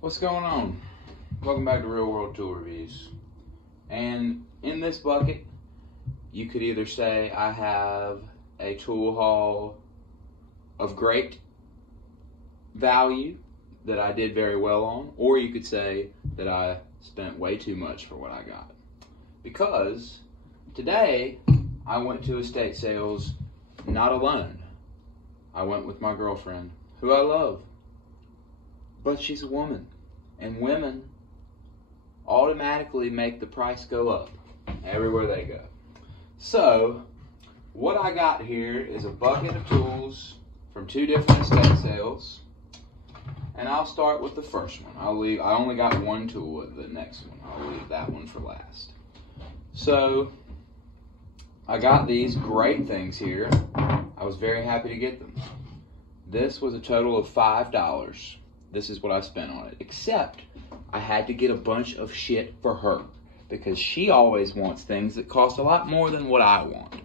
What's going on? Welcome back to Real World Tool Reviews. And in this bucket, you could either say I have a tool haul of great value that I did very well on, or you could say that I spent way too much for what I got. Because today, I went to estate sales not alone. I went with my girlfriend, who I love. But she's a woman, and women automatically make the price go up everywhere they go. So, what I got here is a bucket of tools from two different estate sales, and I'll start with the first one. I only got one tool at the next one. I'll leave that one for last. So, I got these great things here. I was very happy to get them. This was a total of $5. This is what I spent on it. Except, I had to get a bunch of shit for her. Because she always wants things that cost a lot more than what I want.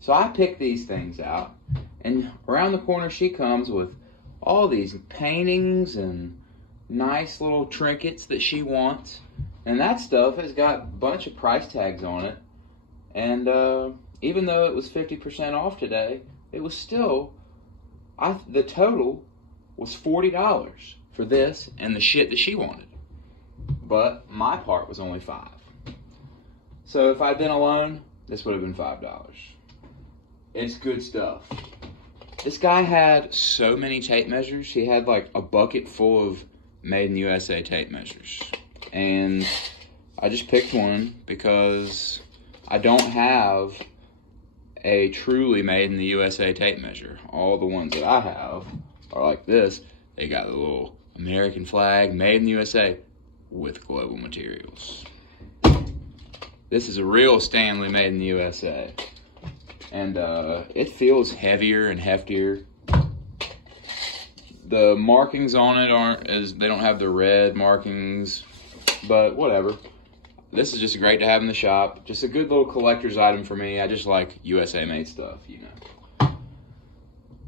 So I picked these things out. And around the corner she comes with all these paintings and nice little trinkets that she wants. And that stuff has got a bunch of price tags on it. And even though it was 50% off today, it was still, the total was $40 for this and the shit that she wanted. But my part was only $5. So if I'd been alone, this would have been $5. It's good stuff. This guy had so many tape measures. He had like a bucket full of Made in the USA tape measures. And I just picked one because I don't have a truly Made in the USA tape measure. All the ones that I have are like this. They got the little American flag, Made in the USA, with global materials. This is a real Stanley Made in the USA. And it feels heavier and heftier. The markings on it they don't have the red markings, but whatever. This is just great to have in the shop. Just a good little collector's item for me. I just like USA made stuff, you know.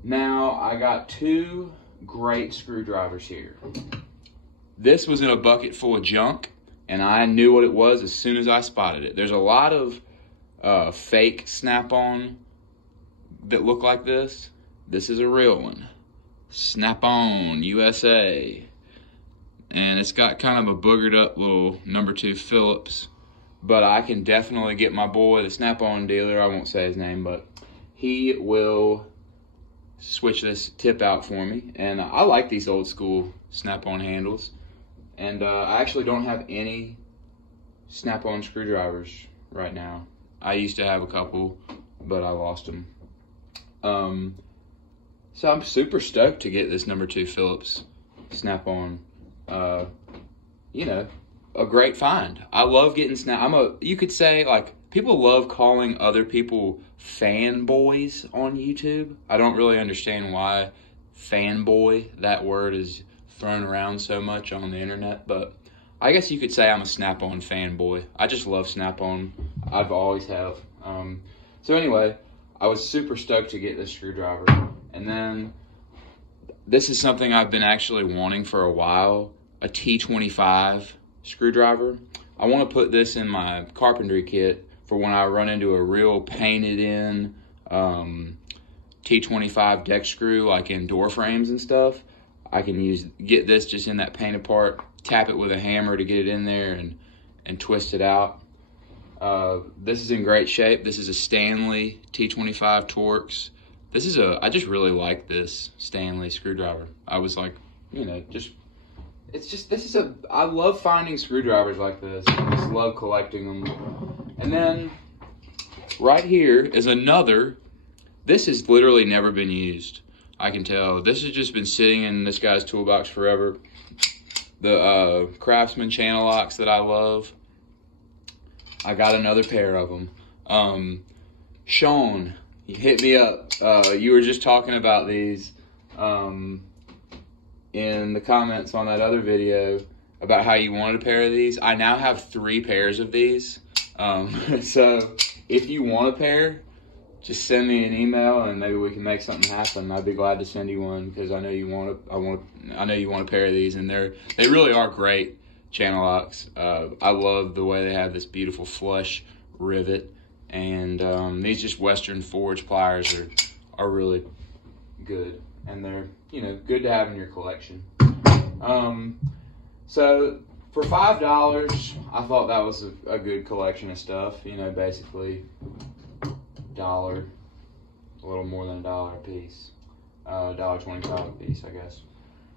Now, I got two great screwdrivers here. This was in a bucket full of junk, and I knew what it was as soon as I spotted it. There's a lot of fake Snap-on that look like this. This is a real one. Snap-on USA. And it's got kind of a boogered up little number 2 Phillips. But I can definitely get my boy, the Snap-on dealer, I won't say his name, but he will switch this tip out for me. And I like these old school Snap-on handles. And I actually don't have any Snap-on screwdrivers right now. I used to have a couple, but I lost them. So I'm super stoked to get this number 2 Phillips Snap-on. You know, a great find. I love getting you could say, like, people love calling other people fanboys on YouTube. I don't really understand why fanboy, that word, is thrown around so much on the internet, but I guess you could say I'm a Snap-on fanboy. I just love Snap-on. I've always have. So anyway, I was super stoked to get this screwdriver. And then this is something I've been actually wanting for a while, a T25 screwdriver. I want to put this in my carpentry kit for when I run into a real painted in T25 deck screw, like in door frames and stuff. I can get this just in that painted part, tap it with a hammer to get it in there and twist it out. This is in great shape. This is a Stanley T25 Torx. I just really like this Stanley screwdriver. I was like, you know, I love finding screwdrivers like this. I just love collecting them. And then right here is another. This has literally never been used. I can tell. This has just been sitting in this guy's toolbox forever. The Craftsman channel locks that I love. I got another pair of them. Sean, you hit me up. You were just talking about these in the comments on that other video about how you wanted a pair of these. I now have 3 pairs of these. So if you want a pair, just send me an email and maybe we can make something happen. I'd be glad to send you one because I know you want a pair of these, and they really are great channel locks. I love the way they have this beautiful flush rivet, and these just Western Forge pliers are really good, and they're, you know, good to have in your collection. So for $5, I thought that was a good collection of stuff. You know, basically $1, a little more than $1 a piece, $1.25 a piece, I guess.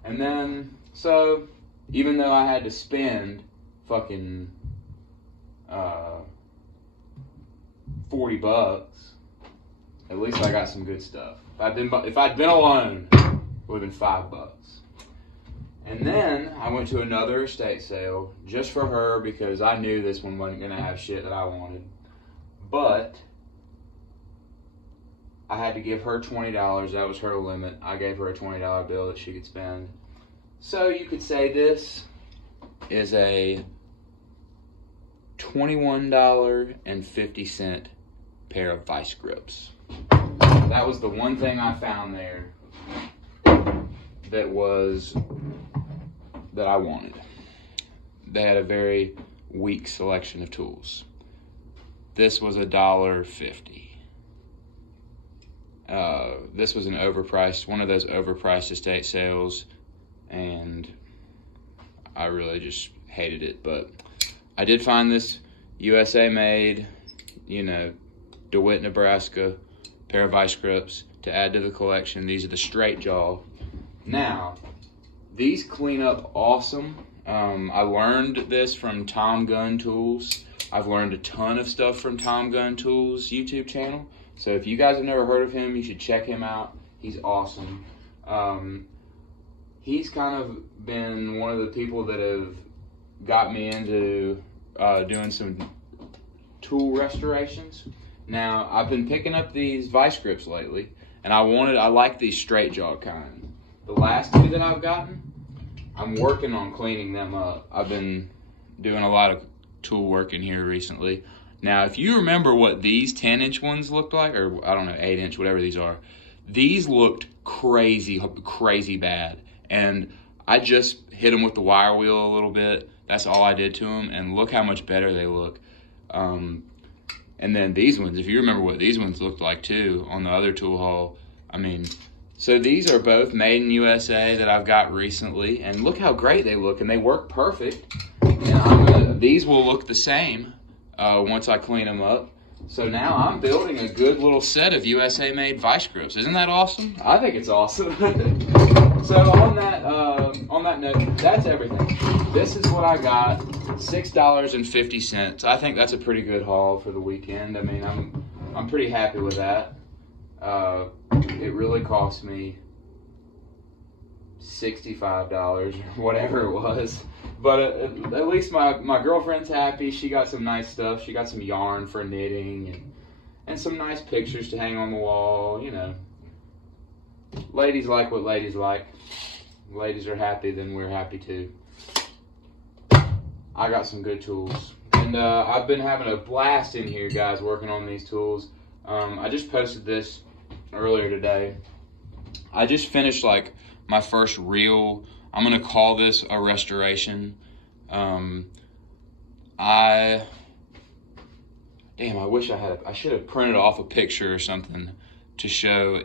And then, so even though I had to spend fucking $40, at least I got some good stuff. If I'd been alone, it would have been $5. And then I went to another estate sale just for her because I knew this one wasn't gonna have shit that I wanted. But I had to give her $20. That was her limit. I gave her a $20 bill that she could spend. So you could say this is a $21.50 pair of vice grips. That was the one thing I found there that I wanted. They had a very weak selection of tools. This was $1.50. This was one of those overpriced estate sales, and I really just hated it. But I did find this USA made, you know, DeWitt, Nebraska pair of vice grips to add to the collection. These are the straight jaw. Now, these clean up awesome. I learned this from Tom Gunn Tools. I've learned a ton of stuff from Tom Gunn Tools YouTube channel. So if you guys have never heard of him, you should check him out. He's awesome. He's kind of been one of the people that have got me into doing some tool restorations. Now, I've been picking up these vice grips lately, and I like these straight jaw kind. The last two that I've gotten, I'm working on cleaning them up. I've been doing a lot of tool work in here recently. Now, if you remember what these 10-inch ones looked like, or I don't know, 8-inch, whatever these are, these looked crazy bad. And I just hit them with the wire wheel a little bit. That's all I did to them, and look how much better they look. And then these ones, if you remember what these ones looked like too on the other tool haul, I mean, so these are both made in USA that I've got recently, and look how great they look, and they work perfect. And these will look the same once I clean them up. So now I'm building a good little set of USA made vice grips. Isn't that awesome? I think it's awesome. So on that note, that's everything. This is what I got, $6.50. I think that's a pretty good haul for the weekend. I mean, I'm pretty happy with that. It really cost me $65 or whatever it was. But at least my girlfriend's happy. She got some nice stuff. She got some yarn for knitting and some nice pictures to hang on the wall, you know. Ladies like what ladies like. Ladies are happy, then we're happy too. I got some good tools. And I've been having a blast in here, guys, working on these tools. I just posted this earlier today. I just finished like my first real, I'm gonna call this a restoration. I wish I should have printed off a picture or something to show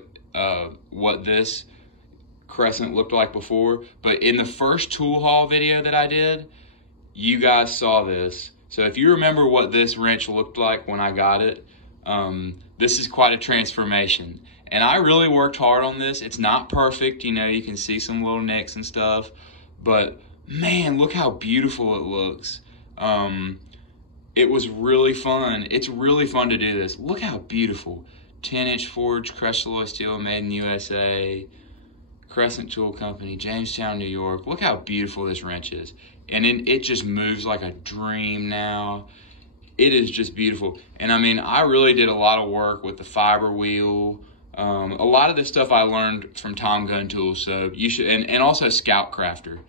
what this crescent looked like before. But in the first tool haul video that I did, you guys saw this. So if you remember what this wrench looked like when I got it, this is quite a transformation. And I really worked hard on this. It's not perfect, you know, you can see some little nicks and stuff, but man, look how beautiful it looks. It was really fun. It's really fun to do this. Look how beautiful. 10-inch forged crushed alloy steel, made in USA, Crescent Tool Company, Jamestown, New York. Look how beautiful this wrench is. And it just moves like a dream now. It is just beautiful. And I mean, I really did a lot of work with the fiber wheel. A lot of this stuff I learned from Tom Gunn Tools, so you should, and also Scout Crafter.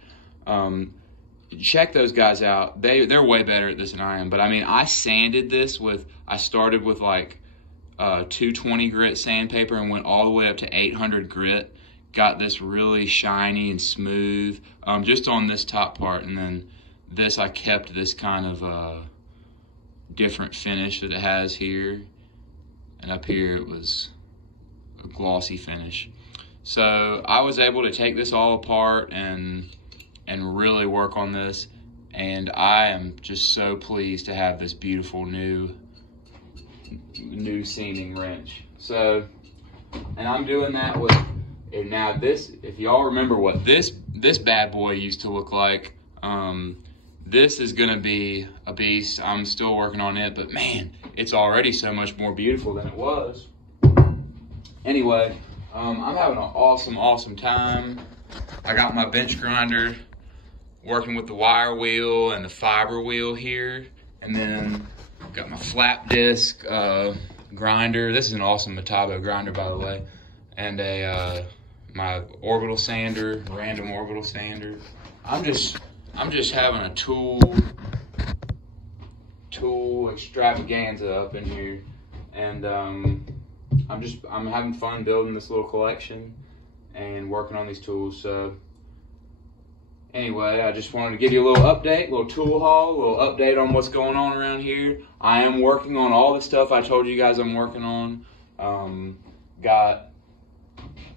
Check those guys out. They're way better at this than I am. But I mean, I sanded this with, I started with like 220 grit sandpaper and went all the way up to 800 grit. Got this really shiny and smooth, just on this top part, and then this I kept this kind of different finish that it has here, and up here it was a glossy finish. So I was able to take this all apart and really work on this, and I am just so pleased to have this beautiful new seaming wrench. So, and I'm doing that with, and now this, if y'all remember what this bad boy used to look like, this is gonna be a beast. I'm still working on it, but man, it's already so much more beautiful than it was. Anyway, I'm having an awesome time. I got my bench grinder working with the wire wheel and the fiber wheel here, and then got my flap disc grinder. This is an awesome Metabo grinder, by the way, and my orbital sander, random orbital sander. I'm just having a tool extravaganza up in here, and I'm having fun building this little collection and working on these tools. So anyway, I just wanted to give you a little update, little tool haul, a little update on what's going on around here. I am working on all the stuff I told you guys I'm working on. Got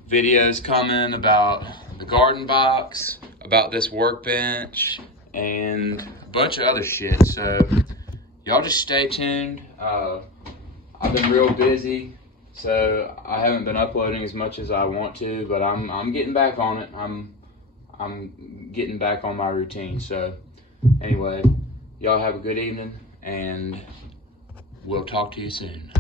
videos coming about the garden box, about this workbench, and a bunch of other shit. So y'all just stay tuned. I've been real busy, so I haven't been uploading as much as I want to, but I'm getting back on it. I'm getting back on my routine. So anyway, y'all have a good evening, and we'll talk to you soon.